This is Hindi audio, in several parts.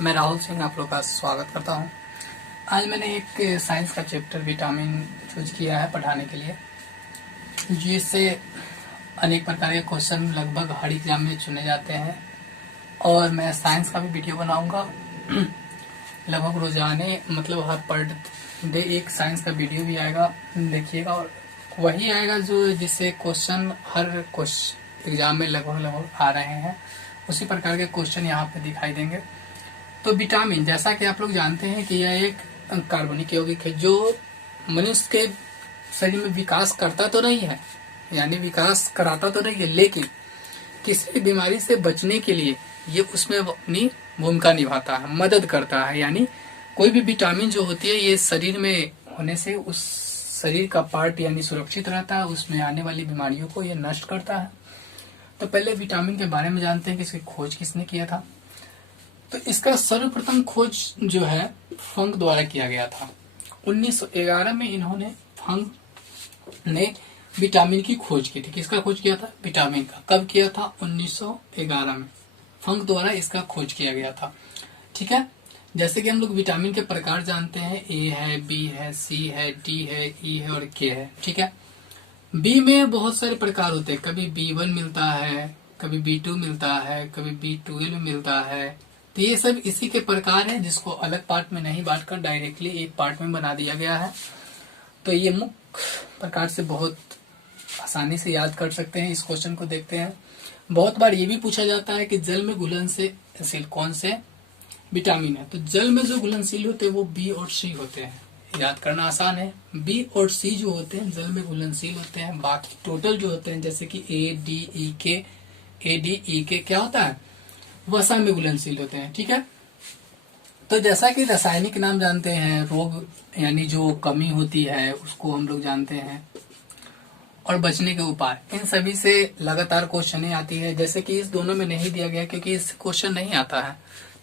मैं राहुल सिंह आप लोग का स्वागत करता हूं। आज मैंने एक साइंस का चैप्टर विटामिन चूज किया है पढ़ाने के लिए, जिससे अनेक प्रकार के क्वेश्चन लगभग हर एग्जाम में चुने जाते हैं। और मैं साइंस का भी वीडियो बनाऊंगा लगभग रोजाने, मतलब हर पर डे एक साइंस का वीडियो भी आएगा, देखिएगा। और वही आएगा जो जिससे क्वेश्चन हर एग्जाम में लगभग आ रहे हैं, उसी प्रकार के क्वेश्चन यहाँ पे दिखाई देंगे। तो विटामिन, जैसा कि आप लोग जानते हैं कि यह एक कार्बनिक यौगिक है जो मनुष्य के शरीर में विकास करता तो नहीं है, यानी विकास कराता तो नहीं है, लेकिन किसी भी बीमारी से बचने के लिए ये उसमें अपनी भूमिका निभाता है, मदद करता है। यानी कोई भी विटामिन जो होती है ये शरीर में होने से उस शरीर का पार्ट यानी सुरक्षित रहता है, उसमें आने वाली बीमारियों को ये नष्ट करता है। तो पहले विटामिन के बारे में जानते हैं कि इसकी खोज किसने किया था। तो इसका सर्वप्रथम खोज जो है फंक द्वारा किया गया था। 1911 में इन्होंने फंक ने विटामिन की खोज की थी। किसका खोज किया था? विटामिन का। कब किया था? 1911 में फंक द्वारा इसका खोज किया गया था। ठीक है, जैसे कि हम लोग विटामिन के प्रकार जानते हैं, ए है, बी है, सी है, डी है, ई है और के है। ठीक है, बी में बहुत सारे प्रकार होते हैं, कभी B1 मिलता है, कभी B2 मिलता है, कभी B12 मिलता है। तो ये सब इसी के प्रकार हैं, जिसको अलग पार्ट में नहीं बांटकर डायरेक्टली एक पार्ट में बना दिया गया है। तो ये मुख्य प्रकार से बहुत आसानी से याद कर सकते हैं। इस क्वेश्चन को देखते हैं। बहुत बार ये भी पूछा जाता है कि जल में घुलनशील कौन से विटामिन है। तो जल में जो घुलनशील होते हैं वो B और C होते हैं। याद करना आसान है। B और C जो होते हैं जल में घुलनशील होते हैं। बाकी टोटल जो होते हैं जैसे कि A, D, E, K क्या होता है? वसा में घुलनशील होते हैं। ठीक है, तो जैसा कि रासायनिक नाम जानते हैं, रोग यानी जो कमी होती है उसको हम लोग जानते हैं, और बचने के उपाय, इन सभी से लगातार क्वेश्चन आती है। जैसे कि इस दोनों में नहीं दिया गया क्योंकि इस क्वेश्चन नहीं आता है।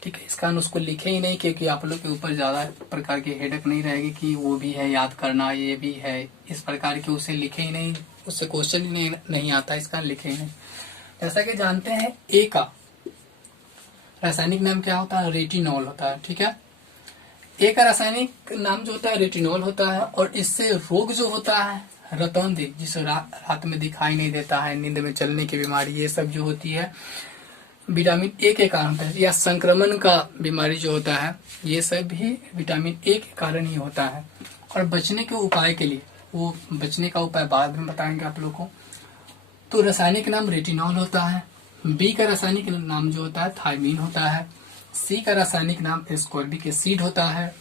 ठीक है, इसका उसको लिखे ही नहीं क्योंकि आप लोग के ऊपर ज्यादा प्रकार की हेडक नहीं रहेगी कि वो भी है याद करना, ये भी है, इस प्रकार के उसे लिखे ही नहीं, उससे क्वेश्चन ही नहीं आता, इसका लिखे ही नहीं। जैसा कि जानते हैं ए का रासायनिक नाम क्या होता है? रेटिनॉल होता है। ठीक है, ए का रासायनिक नाम जो होता है रेटिनॉल होता है। और इससे रोग जो होता है रतौंधी, जिसे रात में दिखाई नहीं देता है, नींद में चलने की बीमारी, ये सब जो होती है विटामिन ए के कारण होता है। या संक्रमण का बीमारी जो होता है ये सब भी विटामिन ए के कारण ही होता है। और बचने के उपाय के लिए, वो बचने का उपाय बाद में बताएंगे आप लोग को। तो रासायनिक नाम रेटिनॉल होता है। बी का रासायनिक नाम जो होता है थायमीन होता है। सी का रासायनिक नाम एस्कॉर्बिक एसिड होता है।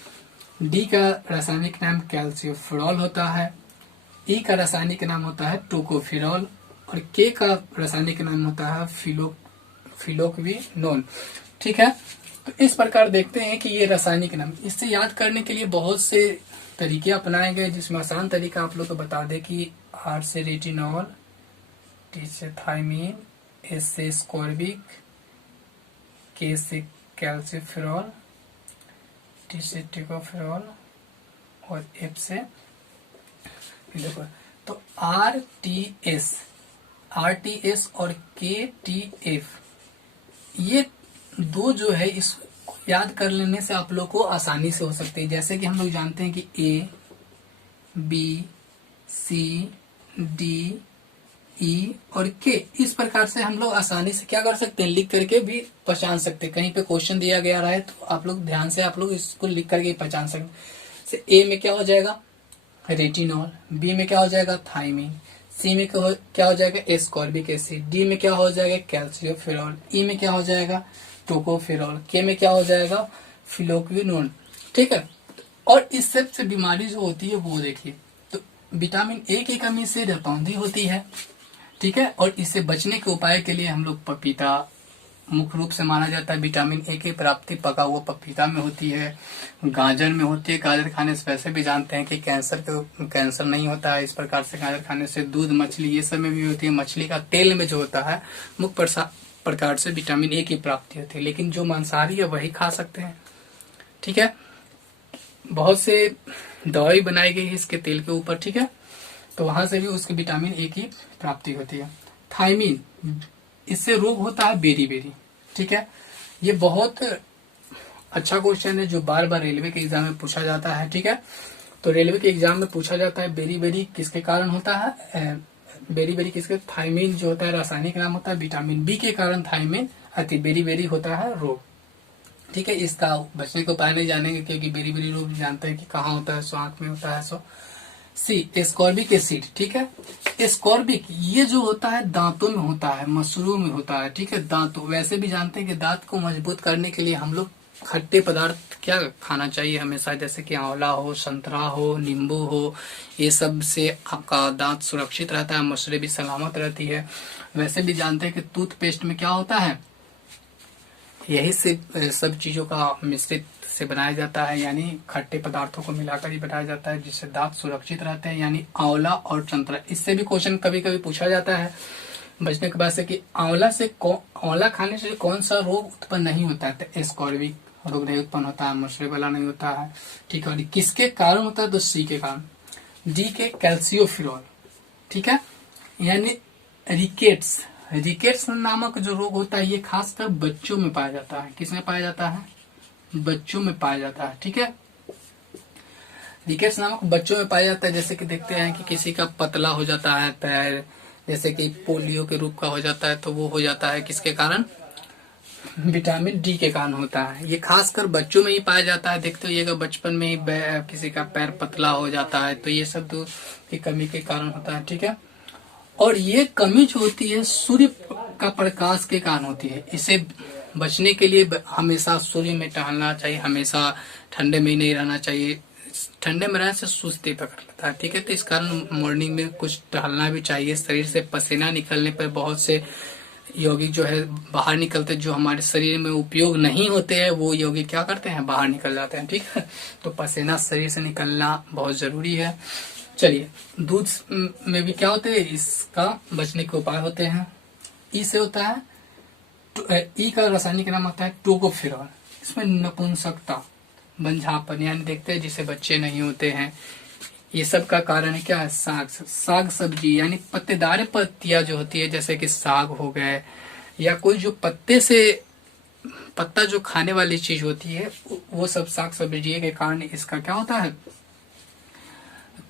डी का रासायनिक नाम कैल्सियोफेरॉल होता है। ई का रासायनिक नाम होता है टोकोफेरॉल। और के का रासायनिक नाम होता है फिलोक्विनोन। ठीक है, तो इस प्रकार देखते हैं कि ये रासायनिक नाम, इससे याद करने के लिए बहुत से तरीके अपनाए गए, जिसमें आसान तरीका आप लोग को बता दे कि आर से रेटिनॉल, टी से थायमीन, एस से स्कॉर्बिक, के से कैल्सिफेरॉल, टी से टिकोफेरॉल और एफ से देखो। तो आर टी एस और KTF, ये दो जो है इसको याद कर लेने से आप लोग को आसानी से हो सकते हैं। जैसे कि हम लोग जानते हैं कि A, B, C, D, E और K, इस प्रकार से हम लोग आसानी से क्या कर सकते हैं, लिख करके भी पहचान सकते हैं। कहीं पे क्वेश्चन दिया गया रहा है तो आप लोग ध्यान से आप लोग इसको लिख करके पहचान सकते हैं। A में क्या हो जाएगा? रेटिनॉल। B में क्या हो जाएगा? थायमीन। C में क्या हो जाएगा? Ascorbic acid. D में क्या हो जाएगा? कैल्सियोफेरॉल। E में क्या हो जाएगा? टोकोफेरॉल। K में क्या हो जाएगा? फिलोक्विनोन। ठीक है, और इस सब से बीमारी जो होती है वो देखिए, तो विटामिन ए की कमी से रतौंधी होती है। ठीक है, और इससे बचने के उपाय के लिए हम लोग पपीता मुख्य रूप से माना जाता है। विटामिन ए की प्राप्ति पका हुआ पपीता में होती है, गाजर में होती है। गाजर खाने से वैसे भी जानते हैं कि कैंसर नहीं होता है, इस प्रकार से गाजर खाने से। दूध, मछली, ये सब में भी होती है। मछली का तेल में जो होता है मुख्य प्रकार से विटामिन ए की प्राप्ति होती है, लेकिन जो मांसाहारी है वही खा सकते हैं। ठीक है, बहुत से दवाई बनाई गई है इसके तेल के ऊपर। ठीक है, तो वहां से भी उसके विटामिन ए की प्राप्ति होती है। थायमीन, इससे रोग होता है बेरी। ठीक है, ये बहुत अच्छा क्वेश्चन है जो बार बार रेलवे के एग्जाम में पूछा जाता है। ठीक है, तो रेलवे के एग्जाम में पूछा जाता है बेरी बेरी किसके कारण होता है, बेरी बेरी किसके, थायमिन जो होता है रासायनिक नाम होता है, विटामिन बी के कारण थायमिन अति बेरी बेरी होता है रोग। ठीक है, इसका बचने को उपाय नहीं जानेंगे क्योंकि बेरी बेरी रोग जानते हैं कि कहाँ होता है, सो आंख में होता है। सो सी एस्कॉर्बिक एसिड। ठीक है, एस्कॉर्बिक ये जो होता है दांतों में होता है, मसूड़ों में होता है। ठीक है, दांतों, वैसे भी जानते हैं कि दांत को मजबूत करने के लिए हम लोग खट्टे पदार्थ क्या खाना चाहिए हमेशा, जैसे कि आंवला हो, संतरा हो, नींबू हो, ये सब से आपका दांत सुरक्षित रहता है, मसूड़े भी सलामत रहती है। वैसे भी जानते हैं कि टूथपेस्ट में क्या होता है, यही से सब चीजों का मिश्रित से बनाया जाता है, यानी खट्टे पदार्थों को मिलाकर ही बनाया जाता है जिससे दांत सुरक्षित रहते हैं, यानी आंवला और संतरा। इससे भी क्वेश्चन कभी कभी पूछा जाता है बचने के बाद से कि आंवला खाने से कौन सा रोग उत्पन्न नहीं होता है, तो एस्कॉर्बिक रोग नहीं उत्पन्न होता है, मसूड़े वाला नहीं होता है। ठीक है, और किसके कारण होता है, तो सी के कारण, डी के कैल्सियोफिरॉल। ठीक है, यानी रिकेट्स, रिकेट्स नामक जो रोग होता है ये खासकर बच्चों में पाया जाता है। किसमें पाया जाता है, बच्चों में पाया जाता है। ठीक है, रिकेट्स नामक बच्चों में पाया जाता है। जैसे कि देखते हैं कि किसी का पतला हो जाता है पैर, जैसे कि पोलियो के रूप का हो जाता है, तो वो हो जाता है किसके कारण, विटामिन डी के कारण होता है। ये खासकर बच्चों में ही पाया जाता है। देखते होइएगा बचपन में ही किसी का पैर पतला हो जाता है, तो ये सब दूध की कमी के कारण होता है। ठीक है, और ये कमी जो होती है सूर्य का प्रकाश के कारण होती है। इसे बचने के लिए हमेशा सूर्य में टहलना चाहिए, हमेशा ठंडे में ही नहीं रहना चाहिए, ठंडे में रहने से सुस्ती पकड़ लेता है। ठीक है, तो इस कारण मॉर्निंग में कुछ टहलना भी चाहिए। शरीर से पसीना निकलने पर बहुत से यौगिक जो है बाहर निकलते, जो हमारे शरीर में उपयोग नहीं होते हैं वो यौगिक क्या करते हैं, बाहर निकल जाते हैं। ठीक है, तो पसीना शरीर से निकलना बहुत जरूरी है। चलिए, दूध में भी क्या होते हैं, इसका बचने के उपाय होते हैं। ई से होता है, ई का रासायनिक नाम होता है टोकोफेरॉल। इसमें नपुंसकता, बंझापन, यानी देखते हैं जिसे बच्चे नहीं होते हैं, ये सब का कारण है क्या है, साग सब्जी, यानी पत्तेदार पत्तियां जो होती है, जैसे कि साग हो गए या कोई जो पत्ते से पत्ता जो खाने वाली चीज होती है, वो सब साग सब्जी के कारण इसका क्या होता है,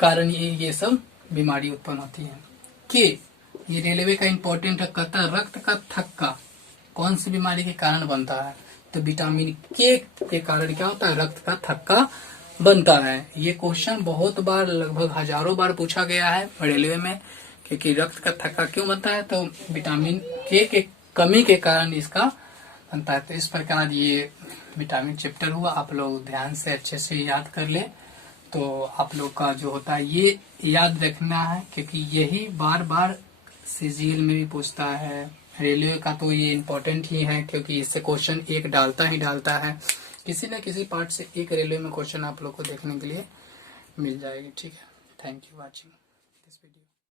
कारण ये सब बीमारी उत्पन्न होती है। के ये रेलवे का इंपॉर्टेंट है, कहता है रक्त का थक्का कौन सी बीमारी के कारण बनता है, तो विटामिन के कारण क्या होता है, रक्त का थक्का बनता है। ये क्वेश्चन बहुत बार, लगभग हजारों बार पूछा गया है रेलवे में, क्योंकि रक्त का थक्का क्यों बनता है, तो विटामिन के कमी के कारण इसका बनता है। तो इस प्रकार ये विटामिन चैप्टर हुआ, आप लोग ध्यान से अच्छे से याद कर ले, तो आप लोग का जो होता है ये याद रखना है, क्योंकि यही बार बार सीजीएल में भी पूछता है। रेलवे का तो ये इम्पोर्टेंट ही है, क्योंकि इससे क्वेश्चन एक डालता ही डालता है, किसी न किसी पार्ट से एक रेलवे में क्वेश्चन आप लोग को देखने के लिए मिल जाएगी। ठीक है, thank you watching this video.